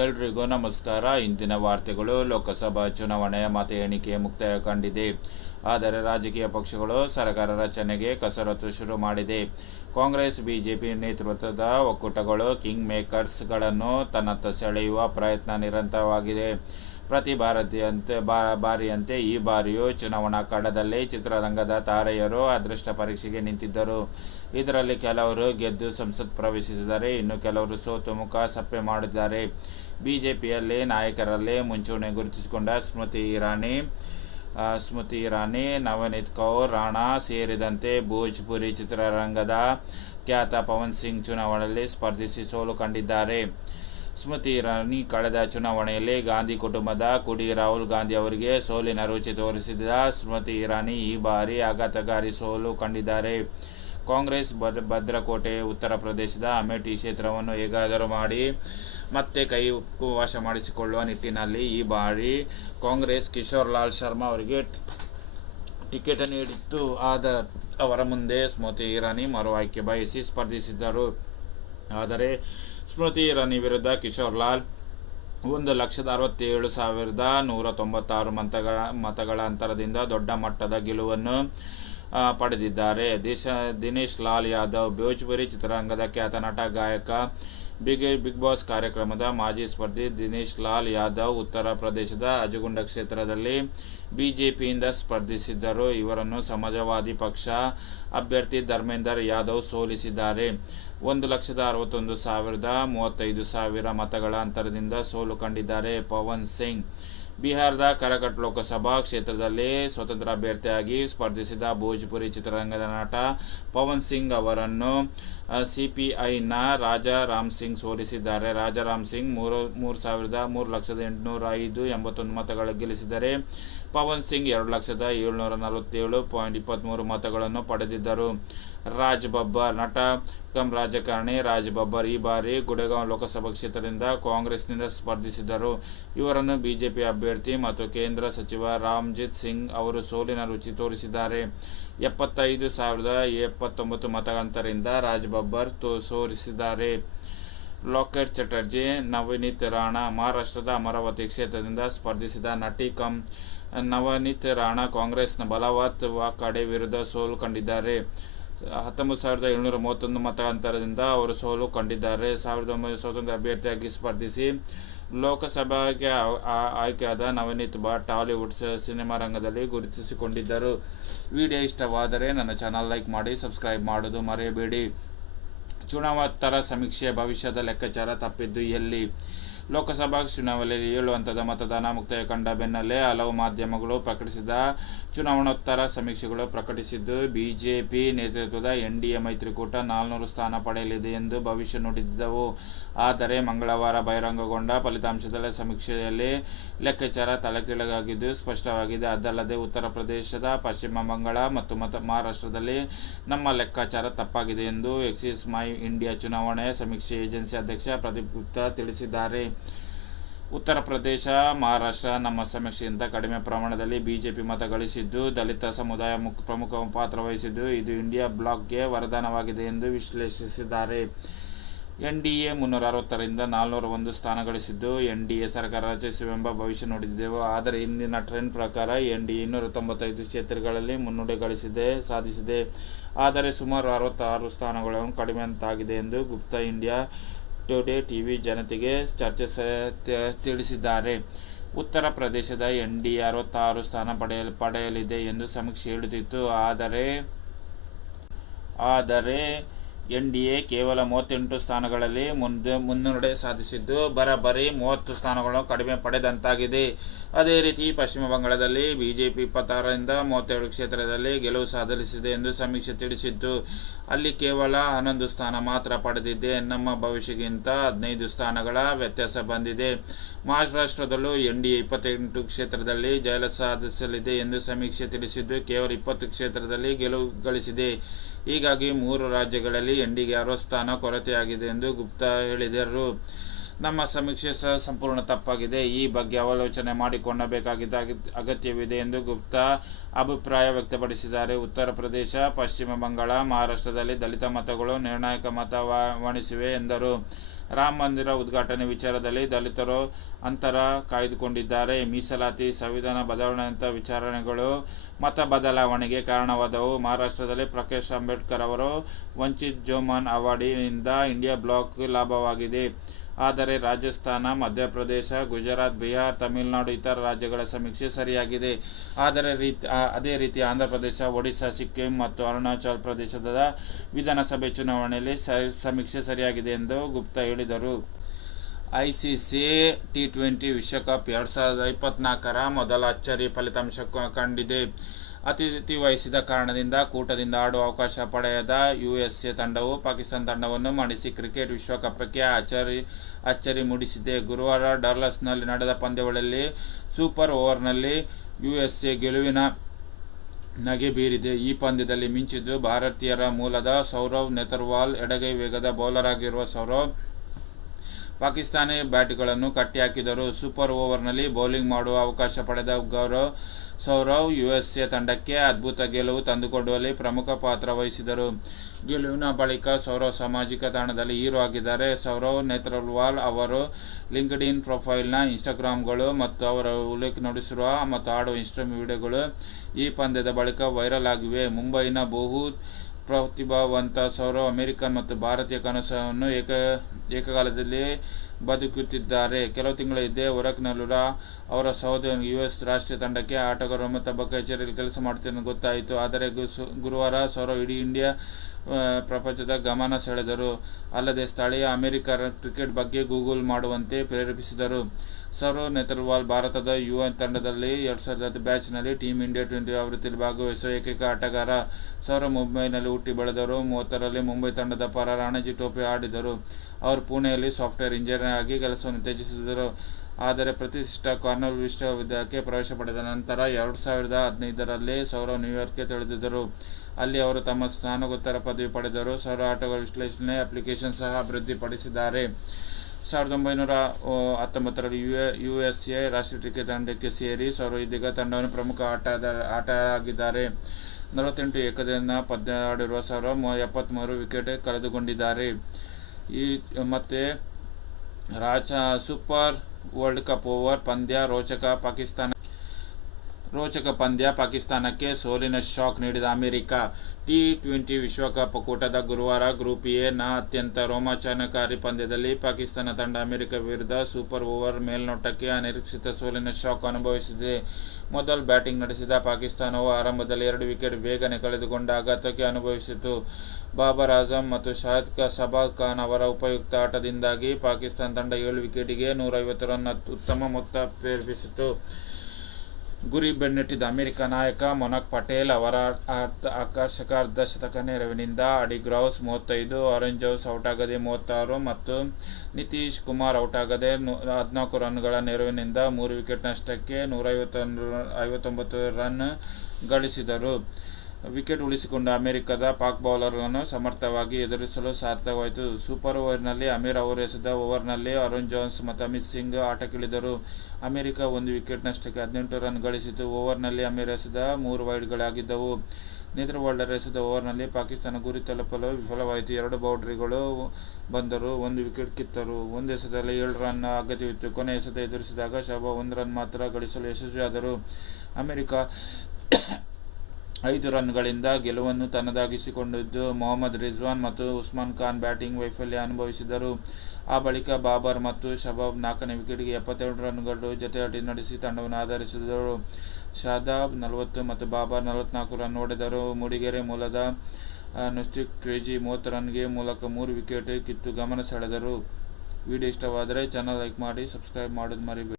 ಎಲ್ರಿಗೂ ನಮಸ್ಕಾರ. ಇಂದಿನ ವಾರ್ತೆಗಳು ಲೋಕಸಭಾ ಚುನಾವಣೆಯ ಮತ ಎಣಿಕೆ ಮುಕ್ತಾಯ ಕಂಡಿದೆ. ಆದರೆ ರಾಜಕೀಯ ಪಕ್ಷಗಳು ಸರ್ಕಾರ ರಚನೆಗೆ ಕಸರತ್ತು ಶುರು ಮಾಡಿದೆ. ಕಾಂಗ್ರೆಸ್, ಬಿಜೆಪಿ ನೇತೃತ್ವದ ಒಕ್ಕೂಟಗಳು ಕಿಂಗ್ ಮೇಕರ್ಸ್ಗಳನ್ನು ತನ್ನತ್ತ ಸೆಳೆಯುವ ಪ್ರಯತ್ನ ನಿರಂತರವಾಗಿದೆ. ಪ್ರತಿ ಭಾರತೀಯಂತೆ ಬಾ, ಬಾರಿಯಂತೆ ಈ ಬಾರಿಯೂ ಚುನಾವಣಾ ಕಣದಲ್ಲಿ ಚಿತ್ರರಂಗದ ತಾರೆಯರು ಅದೃಷ್ಟ ಪರೀಕ್ಷೆಗೆ ನಿಂತಿದ್ದರು. ಇದರಲ್ಲಿ ಕೆಲವರು ಗೆದ್ದು ಸಂಸತ್ ಪ್ರವೇಶಿಸಿದರೆ, ಇನ್ನು ಕೆಲವರು ಸೋತು ಮುಖ ಸಪ್ಪೆ ಮಾಡಿದ್ದಾರೆ. ಬಿಜೆಪಿಯಲ್ಲಿ ನಾಯಕರಲ್ಲಿ ಮುಂಚೂಣಿ ಗುರುತಿಸಿಕೊಂಡ ಸ್ಮೃತಿ ಇರಾನಿ ಸ್ಮೃತಿ ಇರಾನಿ, ನವನೀತ್ ಕೌರ್, ರಾಣಾ ಸೇರಿದಂತೆ ಭೋಜ್ಪುರಿ ಚಿತ್ರರಂಗದ ಖ್ಯಾತ ಪವನ್ ಸಿಂಗ್ ಚುನಾವಣೆಯಲ್ಲಿ ಸ್ಪರ್ಧಿಸಿ ಸೋಲು ಕಂಡಿದ್ದಾರೆ. ಸ್ಮೃತಿ ಇರಾನಿ ಕಳೆದ ಚುನಾವಣೆಯಲ್ಲಿ ಗಾಂಧಿ ಕುಟುಂಬದ ಕುಡಿ ರಾಹುಲ್ ಗಾಂಧಿ ಅವರಿಗೆ ಸೋಲಿನ ರುಚಿ ತೋರಿಸಿದ ಸ್ಮೃತಿ ಇರಾನಿ ಈ ಬಾರಿ ಆಘಾತಕಾರಿ ಸೋಲು ಕಂಡಿದ್ದಾರೆ. ಕಾಂಗ್ರೆಸ್ ಭದ್ ಭದ್ರಕೋಟೆ ಉತ್ತರ ಪ್ರದೇಶದ ಅಮೇಠಿ ಕ್ಷೇತ್ರವನ್ನು ಹೇಗಾದರೂ ಮಾಡಿ ಮತ್ತೆ ಕೈ ವಾಶ ಮಾಡಿಸಿಕೊಳ್ಳುವ ನಿಟ್ಟಿನಲ್ಲಿ ಈ ಬಾರಿ ಕಾಂಗ್ರೆಸ್ ಕಿಶೋರ್ ಲಾಲ್ ಶರ್ಮಾ ಅವರಿಗೆ ಟಿಕೆಟ್ ನೀಡಿತ್ತು. ಆದ ಅವರ ಮುಂದೆ ಸ್ಮೃತಿ ಇರಾನಿ ಮರು ಆಯ್ಕೆ ಬಯಸಿ ಸ್ಪರ್ಧಿಸಿದ್ದರು. ಆದರೆ ಸ್ಮೃತಿ ಇರಾನಿ ವಿರುದ್ಧ ಕಿಶೋರ್ ಲಾಲ್ ಒಂದು ಲಕ್ಷದ ಅರವತ್ತೇಳು ಸಾವಿರದ ನೂರ ತೊಂಬತ್ತಾರು ಮತಗಳ ಮತಗಳ ಅಂತರದಿಂದ ದೊಡ್ಡ ಮಟ್ಟದ ಗೆಲುವನ್ನು ಪಡೆದಿದ್ದಾರೆ. ದೇಶ, ದಿನೇಶ್ ಲಾಲ್ ಯಾದವ್ ಭೋಜ್ಪುರಿ ಚಿತ್ರರಂಗದ ಖ್ಯಾತ ನಟ, ಗಾಯಕ, ಬಿಗ್ ಬಿಗ್ ಬಾಸ್ ಕಾರ್ಯಕ್ರಮದ ಮಾಜಿ ಸ್ಪರ್ಧಿ ದಿನೇಶ್ ಲಾಲ್ ಯಾದವ್ ಉತ್ತರ ಪ್ರದೇಶದ ಅಜಗುಂಡ ಕ್ಷೇತ್ರದಲ್ಲಿ ಬಿಜೆಪಿಯಿಂದ ಸ್ಪರ್ಧಿಸಿದ್ದರು. ಇವರನ್ನು ಸಮಾಜವಾದಿ ಪಕ್ಷ ಅಭ್ಯರ್ಥಿ ಧರ್ಮೇಂದರ್ ಯಾದವ್ ಸೋಲಿಸಿದ್ದಾರೆ. ಒಂದು ಲಕ್ಷದ ಅರವತ್ತೊಂದು ಸಾವಿರದ ಮೂವತ್ತೈದು ಸಾವಿರ ಮತಗಳ ಅಂತರದಿಂದ ಸೋಲು ಕಂಡಿದ್ದಾರೆ ಪವನ್ ಸಿಂಗ್. ಬಿಹಾರದ ಕರಕಟ್ ಲೋಕಸಭಾ ಕ್ಷೇತ್ರದಲ್ಲಿ ಸ್ವತಂತ್ರ ಅಭ್ಯರ್ಥಿಯಾಗಿ ಸ್ಪರ್ಧಿಸಿದ ಭೋಜ್ಪುರಿ ಚಿತ್ರರಂಗದ ನಟ ಪವನ್ ಸಿಂಗ್ ಅವರನ್ನು ಸಿಪಿಐನ ರಾಜಾ ರಾಮ್ ಸಿಂಗ್ ಸೋಲಿಸಿದ್ದಾರೆ. ರಾಜಾ ರಾಮ್ ಸಿಂಗ್ ಮೂರು ಮೂರು ಸಾವಿರದ ಮೂರು ಲಕ್ಷದ ಎಂಟುನೂರ ಐದು ಎಂಬತ್ತೊಂದು ಮತಗಳು ಗೆಲ್ಲಿಸಿದರೆ ಪವನ್ ಸಿಂಗ್ ಎರಡು ಲಕ್ಷದ ಏಳ್ನೂರ ನಲವತ್ತೇಳು ಪಾಯಿಂಟ್ ಇಪ್ಪತ್ತ್ಮೂರು ಮತಗಳನ್ನು ಪಡೆದಿದ್ದರು. ರಾಜ್ ಬಬ್ಬರ್ ನಟ ಕಮ್ ರಾಜಕಾರಣಿ ರಾಜ್ ಬಬ್ಬರ್ ಈ ಬಾರಿ ಗುಡಗಾಂವ್ ಲೋಕಸಭಾ ಕ್ಷೇತ್ರದಿಂದ ಕಾಂಗ್ರೆಸ್ನಿಂದ ಸ್ಪರ್ಧಿಸಿದ್ದರು. ಇವರನ್ನು ಬಿಜೆಪಿ ಅಭ್ಯರ್ಥಿ ಮತ್ತು ಕೇಂದ್ರ ಸಚಿವ ರಾಮ್ಜಿತ್ ಸಿಂಗ್ ಅವರು ಸೋಲಿನ ರುಚಿ ತೋರಿಸಿದ್ದಾರೆ. ಎಪ್ಪತ್ತೈದು ಸಾವಿರದ ಎಪ್ಪತ್ತೊಂಬತ್ತು ಮತಗಂತರಿಂದ ರಾಜ್ ಬಬ್ಬರ್ ತೋ ಸೋರಿಸಿದ್ದಾರೆ. ಲಾಕೆಟ್ ಚಟರ್ಜಿ, ನವನೀತ್ ರಾಣಾ ಮಹಾರಾಷ್ಟ್ರದ ಅಮರಾವತಿ ಕ್ಷೇತ್ರದಿಂದ ಸ್ಪರ್ಧಿಸಿದ ನಟಿ ಕಂ ನವನೀತ್ ರಾಣಾ ಕಾಂಗ್ರೆಸ್ನ ಬಲವತ್ ವಾಕಾಡೆ ವಿರುದ್ಧ ಸೋಲು ಕಂಡಿದ್ದಾರೆ. ಹತ್ತೊಂಬತ್ತು ಸಾವಿರದ ಏಳ್ನೂರ ಮೂವತ್ತೊಂದು ಮತಾಂತರದಿಂದ ಅವರು ಸೋಲು ಕಂಡಿದ್ದಾರೆ. ಸಾವಿರದ ಒಂಬೈನೂರ ಸ್ವತಂತ್ರ ಅಭ್ಯರ್ಥಿಯಾಗಿ ಸ್ಪರ್ಧಿಸಿ ಲೋಕಸಭೆಗೆ ಆಯ್ಕೆಯಾದ ನವನೀತ್ ಭಟ್ ಟಾಲಿವುಡ್ ಸಿನಿಮಾ ರಂಗದಲ್ಲಿ ಗುರುತಿಸಿಕೊಂಡಿದ್ದರು. ವಿಡಿಯೋ ಇಷ್ಟವಾದರೆ ನನ್ನ ಚಾನಲ್ ಲೈಕ್ ಮಾಡಿ, ಸಬ್ಸ್ಕ್ರೈಬ್ ಮಾಡೋದು ಮರೆಯಬೇಡಿ. ಚುನಾವೋತ್ತರ ಸಮೀಕ್ಷೆ ಭವಿಷ್ಯದ ಲೆಕ್ಕಾಚಾರ ತಪ್ಪಿದ್ದು ಎಲ್ಲಿ? ಲೋಕಸಭಾ ಚುನಾವಣೆಯಲ್ಲಿ ಏಳು ಹಂತದ ಮತದಾನ ಮುಕ್ತಾಯ ಕಂಡ ಬೆನ್ನಲ್ಲೇ ಹಲವು ಮಾಧ್ಯಮಗಳು ಪ್ರಕಟಿಸಿದ ಚುನಾವಣೋತ್ತರ ಸಮೀಕ್ಷೆಗಳು ಪ್ರಕಟಿಸಿದ್ದು, ಬಿಜೆಪಿ ನೇತೃತ್ವದ ಎನ್ ಡಿ ಎ ಮೈತ್ರಿಕೂಟ ನಾಲ್ನೂರು ಸ್ಥಾನ ಪಡೆಯಲಿದೆ ಎಂದು ಭವಿಷ್ಯ ನುಡಿದಿದ್ದವು ಆದರೆ ಮಂಗಳವಾರ ಬಹಿರಂಗಗೊಂಡ ಫಲಿತಾಂಶದಲ್ಲಿ ಸಮೀಕ್ಷೆಯಲ್ಲಿ ಲೆಕ್ಕಾಚಾರ ತಲೆಕೆಳಗಾಗಿದ್ದು ಸ್ಪಷ್ಟವಾಗಿದೆ. ಅದಲ್ಲದೆ ಉತ್ತರ ಪ್ರದೇಶದ ಪಶ್ಚಿಮ ಬಂಗಾಳ ಮತ್ತು ಮತ ಮಹಾರಾಷ್ಟ್ರದಲ್ಲಿ ನಮ್ಮ ಲೆಕ್ಕಾಚಾರ ತಪ್ಪಾಗಿದೆ ಎಂದು ಎಕ್ಸಿಸ್ ಮೈ ಇಂಡಿಯಾ ಚುನಾವಣೆ ಸಮೀಕ್ಷೆ ಏಜೆನ್ಸಿ ಅಧ್ಯಕ್ಷ ಪ್ರದೀಪ್ ಗುಪ್ತಾ ತಿಳಿಸಿದ್ದಾರೆ. ಉತ್ತರ ಪ್ರದೇಶ, ಮಹಾರಾಷ್ಟ್ರ ನಮ್ಮ ಸಮೀಕ್ಷೆಯಿಂದ ಕಡಿಮೆ ಪ್ರಮಾಣದಲ್ಲಿ ಬಿಜೆಪಿ ಮತ ಗಳಿಸಿದ್ದು, ದಲಿತ ಸಮುದಾಯ ಮುಖ ಪ್ರಮುಖ ಪಾತ್ರ ವಹಿಸಿದ್ದು, ಇದು ಇಂಡಿಯಾ ಬ್ಲಾಕ್ಗೆ ವರದಾನವಾಗಿದೆ ಎಂದು ವಿಶ್ಲೇಷಿಸಿದ್ದಾರೆ. ಎನ್ ಡಿ ಎ ಮುನ್ನೂರ ಅರವತ್ತರಿಂದ ನಾಲ್ನೂರ ಒಂದು ಸ್ಥಾನ ಗಳಿಸಿದ್ದು ಎನ್ ಡಿ ಎ ಸರ್ಕಾರ ರಚಿಸುವೆಂಬ ಭವಿಷ್ಯ ನೋಡಿದ್ದೆವು ಆದರೆ ಇಂದಿನ ಟ್ರೆಂಡ್ ಪ್ರಕಾರ ಎನ್ ಡಿ ಇನ್ನೂರ ತೊಂಬತ್ತೈದು ಕ್ಷೇತ್ರಗಳಲ್ಲಿ ಮುನ್ನುಡೆ ಗಳಿಸಿದೆ, ಸಾಧಿಸಿದೆ. ಆದರೆ ಸುಮಾರು ಅರವತ್ತಾರು ಸ್ಥಾನಗಳನ್ನು ಕಡಿಮೆ ಅಂತಾಗಿದೆ ಎಂದು ಗುಪ್ತಾ ಇಂಡಿಯಾ ಟುಡೇ ಟಿವಿ ಜನತೆಗೆ ಚರ್ಚೆ ತಿಳಿಸಿದ್ದಾರೆ. ಉತ್ತರ ಪ್ರದೇಶದ ಎನ್ ಡಿ ಅರವತ್ತಾರು ಸ್ಥಾನ ಪಡೆಯಲು, ಪಡೆಯಲಿದೆ ಎಂದು ಸಮೀಕ್ಷೆ ಹೇಳುತ್ತಿತ್ತು. ಆದರೆ ಆದರೆ ಎನ್ ಡಿ ಎ ಕೇವಲ ಮೂವತ್ತೆಂಟು ಸ್ಥಾನಗಳಲ್ಲಿ ಮುಂದೆ ಮುನ್ನಡೆ ಸಾಧಿಸಿದ್ದು, ಬರಬರಿ ಮೂವತ್ತು ಸ್ಥಾನಗಳನ್ನು ಕಡಿಮೆ ಪಡೆದಂತಾಗಿದೆ. ಅದೇ ರೀತಿ ಪಶ್ಚಿಮ ಬಂಗಾಳದಲ್ಲಿ ಬಿಜೆಪಿ ಇಪ್ಪತ್ತಾರರಿಂದ ಮೂವತ್ತೆರಡು ಕ್ಷೇತ್ರದಲ್ಲಿ ಗೆಲುವು ಸಾಧಿಸಿದೆ ಎಂದು ಸಮೀಕ್ಷೆ ತಿಳಿಸಿದ್ದು, ಅಲ್ಲಿ ಕೇವಲ ಹನ್ನೊಂದು ಸ್ಥಾನ ಮಾತ್ರ ಪಡೆದಿದೆ. ನಮ್ಮ ಭವಿಷ್ಯಕ್ಕಿಂತ ಹದಿನೈದು ಸ್ಥಾನಗಳ ವ್ಯತ್ಯಾಸ ಬಂದಿದೆ. ಮಹಾರಾಷ್ಟ್ರದಲ್ಲೂ ಎನ್ ಡಿ ಎ ಇಪ್ಪತ್ತೆಂಟು ಕ್ಷೇತ್ರದಲ್ಲಿ ಜಯಲ ಸಾಧಿಸಲಿದೆ ಎಂದು ಸಮೀಕ್ಷೆ ತಿಳಿಸಿದ್ದು, ಕೇವಲ ಇಪ್ಪತ್ತು ಕ್ಷೇತ್ರದಲ್ಲಿ ಗೆಲುವು ಗಳಿಸಿದೆ. ಹೀಗಾಗಿ ಮೂರು ರಾಜ್ಯಗಳಲ್ಲಿ ಎನ್ಡಿಗೆ ಆರೋ ಸ್ಥಾನ ಕೊರತೆಯಾಗಿದೆ ಎಂದು ಗುಪ್ತಾ ಹೇಳಿದರು. ನಮ್ಮ ಸಮೀಕ್ಷೆ ಸಹ ಸಂಪೂರ್ಣ ತಪ್ಪಾಗಿದೆ. ಈ ಬಗ್ಗೆ ಅವಲೋಚನೆ ಮಾಡಿಕೊಳ್ಳಬೇಕಾಗಿದ್ದ ಅಗತ್ಯ- ಅಗತ್ಯವಿದೆ ಎಂದು ಗುಪ್ತಾ ಅಭಿಪ್ರಾಯ ವ್ಯಕ್ತಪಡಿಸಿದ್ದಾರೆ. ಉತ್ತರ ಪ್ರದೇಶ, ಪಶ್ಚಿಮ ಬಂಗಾಳ, ಮಹಾರಾಷ್ಟ್ರದಲ್ಲಿ ದಲಿತ ಮತಗಳು ನಿರ್ಣಾಯಕ ಮತ ವಣಿಸಿವೆ ಎಂದರು. ರಾಮ ಮಂದಿರ ಉದ್ಘಾಟನೆ ವಿಚಾರದಲ್ಲಿ ದಲಿತರು ಅಂತರ ಕಾಯ್ದುಕೊಂಡಿದ್ದಾರೆ. ಮೀಸಲಾತಿ, ಸಂವಿಧಾನ ಬದಲಾವಣೆಯಂಥ ವಿಚಾರಣೆಗಳು ಮತ ಬದಲಾವಣೆಗೆ ಕಾರಣವಾದವು. ಮಹಾರಾಷ್ಟ್ರದಲ್ಲಿ ಪ್ರಕಾಶ್ ಅಂಬೇಡ್ಕರ್ ಅವರು ವಂಚಿತ್ ಜೋಮನ್ ಅವಾರ್ಡಿನಿಂದ ಇಂಡಿಯಾ ಬ್ಲಾಕ್ ಲಾಭವಾಗಿದೆ. ಆದರೆ ರಾಜಸ್ಥಾನ, ಮಧ್ಯಪ್ರದೇಶ, ಗುಜರಾತ್, ಬಿಹಾರ್, ತಮಿಳುನಾಡು ಇತರ ರಾಜ್ಯಗಳ ಸಮೀಕ್ಷೆ ಸರಿಯಾಗಿದೆ. ಆದರೆ ರೀತಿ ಅದೇ ರೀತಿ ಆಂಧ್ರ ಪ್ರದೇಶ, ಒಡಿಶಾ, ಸಿಕ್ಕಿಂ ಮತ್ತು ಅರುಣಾಚಲ ಪ್ರದೇಶದ ವಿಧಾನಸಭೆ ಚುನಾವಣೆಯಲ್ಲಿ ಸಮೀಕ್ಷೆ ಸರಿಯಾಗಿದೆ ಎಂದು ಗುಪ್ತಾ ಹೇಳಿದರು. I C C T twenty ವಿಶ್ವಕಪ್ ಎರಡು ಸಾವಿರದ ಇಪ್ಪತ್ತ್ನಾಲ್ಕರ ಮೊದಲ ಅಚ್ಚರಿ ಫಲಿತಾಂಶ ಕಂಡಿದೆ. ಅತಿಥಿ ವಹಿಸಿದ ಕಾರಣದಿಂದ ಕೂಟದಿಂದ ಆಡುವ ಅವಕಾಶ ಪಡೆಯದ ಎ ತಂಡವು ಪಾಕಿಸ್ತಾನ ತಂಡವನ್ನು ಮಣಿಸಿ ಕ್ರಿಕೆಟ್ ವಿಶ್ವಕಪ್ಗೆ ಅಚ್ಚರಿ ಅಚ್ಚರಿ ಮೂಡಿಸಿದೆ. ಗುರುವಾರ ಡರ್ಲಸ್ನಲ್ಲಿ ನಡೆದ ಪಂದ್ಯಗಳಲ್ಲಿ ಸೂಪರ್ ಓವರ್ನಲ್ಲಿ ಎ ಗೆಲುವಿನ ನಗೆ ಬೀರಿದೆ. ಈ ಪಂದ್ಯದಲ್ಲಿ ಮಿಂಚಿದ್ದು ಭಾರತೀಯರ ಮೂಲದ ಸೌರವ್ ನೆತರ್ವಾಲ್ ಎಡಗೈ ವೇಗದ ಬೌಲರ್ ಆಗಿರುವ ಸೌರವ್ ಪಾಕಿಸ್ತಾನಿ ಬ್ಯಾಟ್ಗಳನ್ನು ಕಟ್ಟಿಹಾಕಿದರು. ಸೂಪರ್ ಓವರ್ನಲ್ಲಿ ಬೌಲಿಂಗ್ ಮಾಡುವ ಅವಕಾಶ ಪಡೆದ ಗೌರವ್ ಸೌರವ್, ಯುಎಸ್ಎ ತಂಡಕ್ಕೆ ಅದ್ಭುತ ಗೆಲುವು ತಂದುಕೊಡುವಲ್ಲಿ ಪ್ರಮುಖ ಪಾತ್ರ ವಹಿಸಿದರು. ಗೆಲುವಿನ ಬಳಿಕ ಸೌರವ್ ಸಾಮಾಜಿಕ ತಾಣದಲ್ಲಿ ಹೀರೋ ಆಗಿದ್ದಾರೆ. ಸೌರವ್ ನೇತ್ರವಾಲ್ ಅವರು ಲಿಂಕ್ಡ್ ಇನ್ ಪ್ರೊಫೈಲ್ನ ಇನ್ಸ್ಟಾಗ್ರಾಮ್ಗಳು ಮತ್ತು ಅವರ ಉಲ್ಲೇಖ ನಡೆಸಿರುವ ಮತ್ತು ಆಡುವ ಇನ್ಸ್ಟಾಗ್ರಾಮ್ ವಿಡಿಯೋಗಳು ಈ ಪಂದ್ಯದ ಬಳಿಕ ವೈರಲ್ ಆಗಿವೆ. ಮುಂಬೈನ ಬಹು ಪ್ರತಿಭಾವಂತ ಸೌರವ್ ಅಮೆರಿಕನ್ ಮತ್ತು ಭಾರತೀಯ ಕನಸನ್ನು ಏಕ, ಏಕಕಾಲದಲ್ಲಿ ಬದುಕುತ್ತಿದ್ದಾರೆ. ಕೆಲವು ತಿಂಗಳ ಹಿಂದೆ ಒರಕ್ನಲ್ಲುರ ಅವರ ಸಹೋದರ ಯು ಎಸ್ ರಾಷ್ಟ್ರೀಯ ತಂಡಕ್ಕೆ ಆಟಗಾರರು ಮತ್ತು ಹಬ್ಬ ಕಚೇರಿಯಲ್ಲಿ ಕೆಲಸ ಮಾಡುತ್ತಿರುವುದು ಗೊತ್ತಾಯಿತು. ಆದರೆ ಗುರುವಾರ ಸೌರವ್ ಇಡೀ ಇಂಡಿಯಾ ಪ್ರಪಂಚದ ಗಮನ ಸೆಳೆದರು. ಅಲ್ಲದೆ ಸ್ಥಳೀಯ ಅಮೆರಿಕ ಕ್ರಿಕೆಟ್ ಬಗ್ಗೆ ಗೂಗಲ್ ಮಾಡುವಂತೆ ಪ್ರೇರೇಪಿಸಿದರು. ಸೌರವ್ ನೆತರ್ವಾಲ್ ಭಾರತದ ಯುವ ತಂಡದಲ್ಲಿ ಎರಡು ಸಾವಿರದ ಹತ್ತು ಬ್ಯಾಚ್ನಲ್ಲಿ ಟೀಮ್ ಇಂಡಿಯಾ ಟ್ವೆಂಟಿ ಆವೃತ್ತಿಯಲ್ಲಿ ಭಾಗವಹಿಸುವ ಏಕೈಕ ಆಟಗಾರ ಸೌರವ್ ಮುಂಬೈನಲ್ಲಿ ಹುಟ್ಟಿ ಬೆಳೆದರು. ಮೂವತ್ತರಲ್ಲಿ ಮುಂಬೈ ತಂಡದ ಪರ ರಾಣಜಿ ಟೋಪಿ ಆಡಿದರು. ಅವರು ಪುಣೆಯಲ್ಲಿ ಸಾಫ್ಟ್ವೇರ್ ಇಂಜಿನಿಯರ್ ಆಗಿ ಕೆಲಸವನ್ನು ತ್ಯಜಿಸಿದರು. ಆದರೆ ಪ್ರತಿಷ್ಠಿತ ಕಾರ್ನಲ್ ವಿಶ್ವವಿದ್ಯಾಲಯಕ್ಕೆ ಪ್ರವೇಶ ಪಡೆದ ನಂತರ ಎರಡು ಸಾವಿರದ ಹದಿನೈದರಲ್ಲಿ ಸೌರವ್ ನ್ಯೂಯಾರ್ಕ್ಗೆ ತಿಳಿದಿದ್ದರು ಅಲ್ಲಿ ಅವರು ತಮ್ಮ ಸ್ನಾನಕೋತ್ತರ ಪದವಿ ಪಡೆದರು. ಸೌರ ಆಟಗಳ ವಿಶ್ಲೇಷಣೆ ಅಪ್ಲಿಕೇಶನ್ ಸಹ ಅಭಿವೃದ್ಧಿಪಡಿಸಿದ್ದಾರೆ. ಸಾವಿರದ ಒಂಬೈನೂರ ಹತ್ತೊಂಬತ್ತರಲ್ಲಿ ಯು ಯು ಎಸ್ ಎ ರಾಷ್ಟ್ರೀಯ ಕ್ರಿಕೆಟ್ ತಂಡಕ್ಕೆ ಸೇರಿ ಸಾವಿರ ಇದೀಗ ತಂಡವನ್ನು ಪ್ರಮುಖ ಆಟದ ಆಟ ಆಗಿದ್ದಾರೆ ನಲವತ್ತೆಂಟು ಏಕದಿನ ಪದ್ಯ ಆಡಿರುವ ಸಾವಿರ ಎಪ್ಪತ್ತ್ಮೂರು ವಿಕೆಟ್ ಕಳೆದುಕೊಂಡಿದ್ದಾರೆ. ಈ, ಮತ್ತೆ ರಾಜ, ಸೂಪರ್ ವರ್ಲ್ಡ್ ಕಪ್ ಓವರ್ ಪಂದ್ಯ ರೋಚಕ ಪಾಕಿಸ್ತಾನ ರೋಚಕ ಪಂದ್ಯ. ಪಾಕಿಸ್ತಾನಕ್ಕೆ ಸೋಲಿನ ಶಾಕ್ ನೀಡಿದ ಅಮೆರಿಕ. ಟಿ ಟ್ವೆಂಟಿ ವಿಶ್ವಕಪ್ ಕೂಟದ ಗುರುವಾರ ಗ್ರೂಪ್ ಎ ನ ಅತ್ಯಂತ ರೋಮಾಂಚನಕಾರಿ ಪಂದ್ಯದಲ್ಲಿ ಪಾಕಿಸ್ತಾನ ತಂಡ ಅಮೆರಿಕ ವಿರುದ್ಧ ಸೂಪರ್ ಓವರ್ ಮೇಲ್ನೋಟಕ್ಕೆ ಅನಿರೀಕ್ಷಿತ ಸೋಲಿನ ಶಾಕ್ ಅನುಭವಿಸಿದೆ. ಮೊದಲು ಬ್ಯಾಟಿಂಗ್ ನಡೆಸಿದ ಪಾಕಿಸ್ತಾನವು ಆರಂಭದಲ್ಲಿ ಎರಡು ವಿಕೆಟ್ ಬೇಗನೆ ಕಳೆದುಕೊಂಡ ಆಘಾತಕ್ಕೆ ಅನುಭವಿಸಿತು. ಬಾಬರ್ ಆಜಮ್ ಮತ್ತು ಶಾಹಿದ್ ಸಬಾ ಖಾನ್ ಅವರ ಉಪಯುಕ್ತ ಆಟದಿಂದಾಗಿ ಪಾಕಿಸ್ತಾನ ತಂಡ ಏಳು ವಿಕೆಟಿಗೆ ನೂರೈವತ್ತು ರನ್ ಉತ್ತಮ ಮೊತ್ತ ಪ್ರೇರೇಪಿಸಿತು ಗುರಿ ಬೆನ್ನಟ್ಟಿದ ಅಮೆರಿಕ ನಾಯಕ ಮೊನಕ್ ಪಟೇಲ್ ಅವರ ಅರ್ಥ ಆಕರ್ಷಕ ಅರ್ಧಶತಕ ನೆರವಿನಿಂದ ಅಡಿಗ್ರೌಸ್ ಮೂವತ್ತೈದು, ಆರೆಂಜ್ ಹೌಸ್ ಔಟಾಗದೆ ಮೂವತ್ತಾರು ಮತ್ತು ನಿತೀಶ್ ಕುಮಾರ್ ಔಟಾಗದೆ ಹದಿನಾಲ್ಕು ರನ್ಗಳ ನೆರವಿನಿಂದ ಮೂರು ವಿಕೆಟ್ ನಷ್ಟಕ್ಕೆ ನೂರೈವತ್ತೊಂದು, ಐವತ್ತೊಂಬತ್ತು ರನ್ ಗಳಿಸಿದರು. ವಿಕೆಟ್ ಉಳಿಸಿಕೊಂಡ ಅಮೆರಿಕದ ಪಾಕ್ ಬೌಲರ್ಗಳನ್ನು ಸಮರ್ಥವಾಗಿ ಎದುರಿಸಲು ಸಾಧ್ಯವಾಯಿತು. ಸೂಪರ್ ಓವರ್ನಲ್ಲಿ ಅಮೀರ್ ಅವರು ಎಸೆದ ಓವರ್ನಲ್ಲಿ ಅರುಣ್ ಜೋನ್ಸ್ ಮತ್ತು ಅಮಿತ್ ಸಿಂಗ್ ಆಟಕ್ಕಿಳಿದರು. ಅಮೆರಿಕ ಒಂದು ವಿಕೆಟ್ ನಷ್ಟಕ್ಕೆ ಹದಿನೆಂಟು ರನ್ ಗಳಿಸಿತು. ಓವರ್ನಲ್ಲಿ ಅಮೀರ್ ಎಸೆದ ಮೂರು ವೈಡ್ಗಳಾಗಿದ್ದವು. ನೆದರ್ವಾಲ್ಡರ್ ಎಸೆದ ಓವರ್ನಲ್ಲಿ ಪಾಕಿಸ್ತಾನ ಗುರಿ ತಲುಪಲು ವಿಫಲವಾಯಿತು. ಎರಡು ಬೌಂಡ್ರಿಗಳು ಬಂದರು ಒಂದು ವಿಕೆಟ್ ಕಿತ್ತರು. ಒಂದು ಎಸೆದಲ್ಲಿ ಏಳು ರನ್ ಅಗತ್ಯವಿತ್ತು. ಕೊನೆ ಎಸೆದ ಎದುರಿಸಿದಾಗ ಶೋಭಾ ಒಂದು ರನ್ ಮಾತ್ರ ಗಳಿಸಲು ಯಶಸ್ವಿಯಾದರು. ಅಮೆರಿಕ ಐದು ರನ್ಗಳಿಂದ ಗೆಲುವನ್ನು ತನ್ನದಾಗಿಸಿಕೊಂಡಿದ್ದು ಮೊಹಮ್ಮದ್ ರಿಜ್ವಾನ್ ಮತ್ತು ಉಸ್ಮಾನ್ ಖಾನ್ ಬ್ಯಾಟಿಂಗ್ ವೈಫಲ್ಯ ಅನುಭವಿಸಿದರು. ಆ ಬಳಿಕ ಬಾಬರ್ ಮತ್ತು ಶಬಾಬ್ ನಾಲ್ಕನೇ ವಿಕೆಟ್ಗೆ ಎಪ್ಪತ್ತೆರಡು ರನ್ಗಳು ಜೊತೆಯಾಟಿ ನಡೆಸಿ ತಂಡವನ್ನು ಆಧರಿಸಿದರು. ಶಾದಾಬ್ ನಲವತ್ತು ಮತ್ತು ಬಾಬರ್ ನಲವತ್ನಾಲ್ಕು ರನ್ ಹೊಡೆದರು. ಮೂಡಿಗೆರೆ ಮೂಲದ ನುಸ್ತಿಕ್ ಕ್ರೇಜಿ ಮೂವತ್ತು ರನ್ಗೆ ಮೂಲಕ ಮೂರು ವಿಕೆಟ್ ಕಿತ್ತು ಗಮನ ಸೆಳೆದರು. ವಿಡಿಯೋ ಇಷ್ಟವಾದರೆ ಚಾನಲ್ ಲೈಕ್ ಮಾಡಿ ಸಬ್ಸ್ಕ್ರೈಬ್ ಮಾಡೋದು ಮರಿಬೇಡಿ.